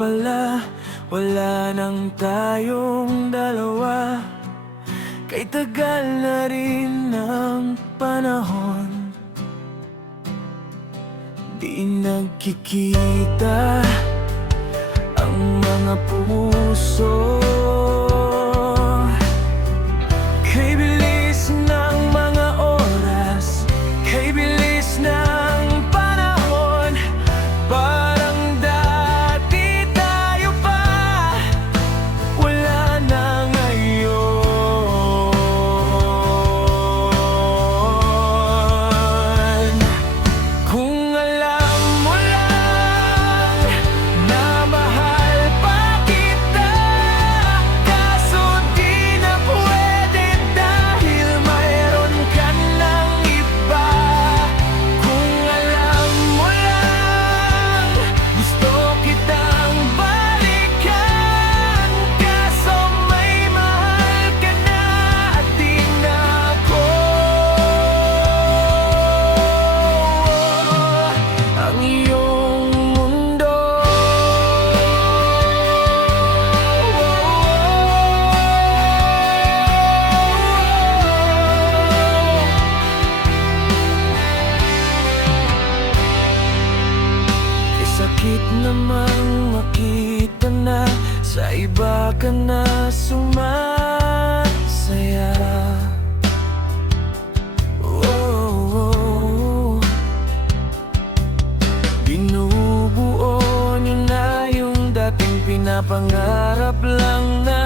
pala wala nang tayong dalawa. Kay tagal na rin ang panahon, di nagkikita ang mga puso. Kay bilis ng mga oras, kay bilis ng panahon, parang dati tayo pa, wala na ngayon. Kung alam mo lang na mahal pa kita, kaso di na pwede dahil mayroon ka ng iba. Kung alam mo lang, gusto kitang balikan, kaso may mahal ka na at di na ako. Ang iyong mundo. Sakit namang makita na sa iba ka na sumasaya. Binubuo niyo na yung dating pinapangarap lang na